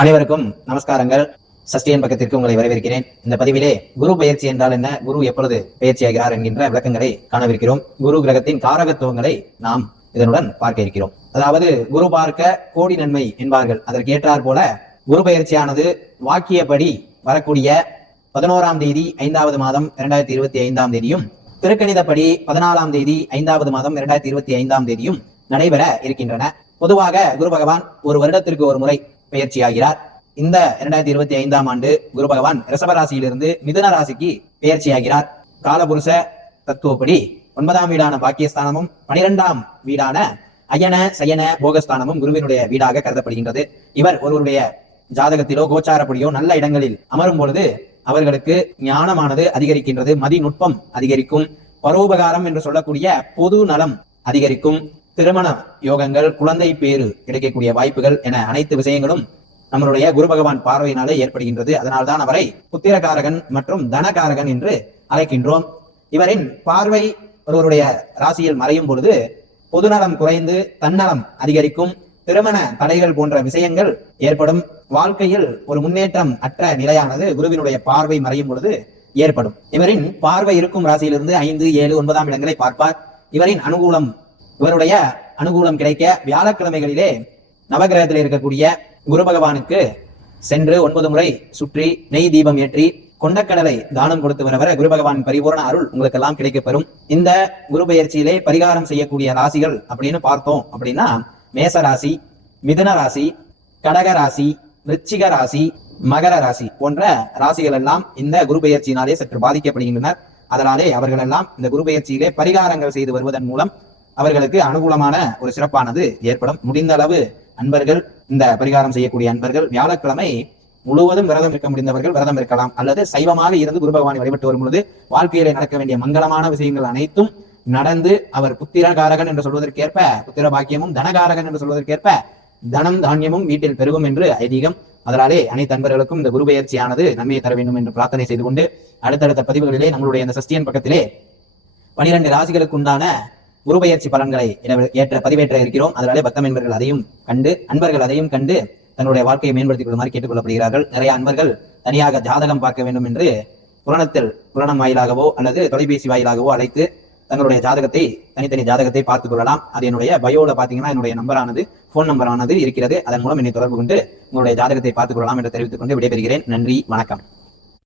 அனைவருக்கும் நமஸ்காரங்கள். சஷ்டியன் பக்கத்திற்கு உங்களை வரவேற்கிறேன். இந்த பதிவிலே குரு பயிற்சி என்றால் என்ன, குரு எப்பொழுது பயிற்சியாகிறார் என்கின்ற விளக்கங்களை காணவிருக்கிறோம். குரு கிரகத்தின் காரகத்துவங்களை நாம் இதனுடன் பார்க்க இருக்கிறோம். அதாவது குரு பார்க்க கோடி நன்மை என்பார்கள். அதற்கு ஏற்றார் போல குரு பயிற்சியானது வாக்கியப்படி வரக்கூடிய 11ஆம் தேதி 5வது மாதம் 2025ஆம் தேதியும், திருக்கணிதப்படி 14ஆம் தேதி 5வது மாதம் 2025ஆம் தேதியும் நடைபெற இருக்கின்றன. பொதுவாக குரு பகவான் ஒரு வருடத்திற்கு ஒரு முறை பெயர்ச்சியாகிறார். இந்த 2025ஆம் ஆண்டு குரு பகவான் ரிஷபராசியிலிருந்து மிதுன ராசிக்கு பெயர்ச்சியாகிறார். காலபுருஷ தத்துவப்படி 9ஆம் வீடான பாக்கியஸ்தானமும் 12ஆம் வீடான அயன சயன போகஸ்தானமும் குருவினுடைய வீடாக கருதப்படுகின்றது. இவர் ஒருவருடைய ஜாதகத்திலோ கோச்சாரப்படியோ நல்ல இடங்களில் அமரும் பொழுது அவர்களுக்கு ஞானமானது அதிகரிக்கின்றது, மதிநுட்பம் அதிகரிக்கும், பரோபகாரம் என்று சொல்லக்கூடிய பொது நலம் அதிகரிக்கும், திருமண யோகங்கள், குழந்தை பேறு கிடைக்கக்கூடிய வாய்ப்புகள் என அனைத்து விஷயங்களும் நம்மளுடைய குரு பகவான் பார்வையினாலே ஏற்படுகின்றது. அதனால்தான் அவரை புத்திரகாரகன் மற்றும் தனகாரகன் என்று அழைக்கின்றோம். இவரின் பார்வை ஒருவருடைய ராசியில் மறையும் பொழுது பொதுநலம் குறைந்து தன்னலம் அதிகரிக்கும், திருமண தடைகள் போன்ற விஷயங்கள் ஏற்படும், வாழ்க்கையில் ஒரு முன்னேற்றம் அற்ற நிலையானது குருவினுடைய பார்வை மறையும் பொழுது ஏற்படும். இவரின் பார்வை இருக்கும் ராசியிலிருந்து 5, 7, 9ஆம் இடங்களை பார்ப்பார். இவருடைய அனுகூலம் கிடைக்க வியாழக்கிழமைகளிலே நவகிரகத்தில் இருக்கக்கூடிய குரு பகவானுக்கு சென்று 9 முறை சுற்றி நெய் தீபம் ஏற்றி கொண்டக்கடலை தானம் கொடுத்து வரவர குரு பகவான் பரிபூர்ண அருள் உங்களுக்கெல்லாம் கிடைக்கப்பெறும். இந்த குரு பயிற்சியிலே பரிகாரம் செய்யக்கூடிய ராசிகள் அப்படின்னு பார்த்தோம் அப்படின்னா மேச ராசி, மிதுன ராசி, கடக ராசி, விருச்சிக ராசி, மகர ராசி போன்ற ராசிகள் எல்லாம் இந்த குரு பயிற்சியினாலே சற்று பாதிக்கப்படுகின்றனர். அதனாலே அவர்கள் எல்லாம் இந்த குரு பயிற்சியிலே பரிகாரங்கள் செய்து வருவதன் மூலம் அவர்களுக்கு அனுகூலமான ஒரு சிறப்பானது ஏற்படும். முடிந்த அளவு அன்பர்கள், இந்த பரிகாரம் செய்யக்கூடிய அன்பர்கள் வியாழக்கிழமை முழுவதும் விரதம் இருக்க முடிந்தவர்கள் விரதம் இருக்கலாம், அல்லது சைவமாக இருந்து குரு பகவானை வழிபட்டு வரும் பொழுது வாழ்க்கையிலே நடக்க வேண்டிய மங்களமான விஷயங்கள் அனைத்தும் நடந்து அவர் புத்திரகாரகன் என்று சொல்வதற்கேற்ப புத்திர பாக்கியமும், தனகாரகன் என்று சொல்வதற்கேற்ப தனம் தானியமும் வீட்டில் பெருகும் என்று ஐதீகம். அதனாலே அனைத்து அன்பர்களுக்கும் இந்த குரு பயிற்சியானது நன்மையை தர வேண்டும் என்று பிரார்த்தனை செய்து கொண்டு அடுத்தடுத்த பதிவுகளிலே நம்மளுடைய இந்த சஷ்டியன் பக்கத்திலே 12 ராசிகளுக்கு உண்டான குரு பயிற்சி பலன்களை பதிவேற்ற இருக்கிறோம். அதனாலே பக்தம் என்பவர்கள் அதையும் கண்டு, அன்பர்கள் அதையும் கண்டு தங்களுடைய வாழ்க்கையை மேம்படுத்திக் கொள்ளுமாறு கேட்டுக்கொள்ளப்படுகிறார்கள். நிறைய அன்பர்கள் தனியாக ஜாதகம் பார்க்க வேண்டும் என்று புராணம் வாயிலாகவோ அல்லது தொலைபேசி வாயிலாகவோ அழைத்து தங்களுடைய ஜாதகத்தை தனித்தனி ஜாதகத்தை பார்த்துக் கொள்ளலாம். அது என்னுடைய பயோல பாத்தீங்கன்னா என்னுடைய போன் நம்பரானது இருக்கிறது. அதன் மூலம் என்னை தொடர்பு கொண்டு உங்களுடைய ஜாதகத்தை பார்த்துக் கொள்ளலாம் என்று தெரிவித்துக் கொண்டு விடைபெறுகிறேன். நன்றி, வணக்கம்.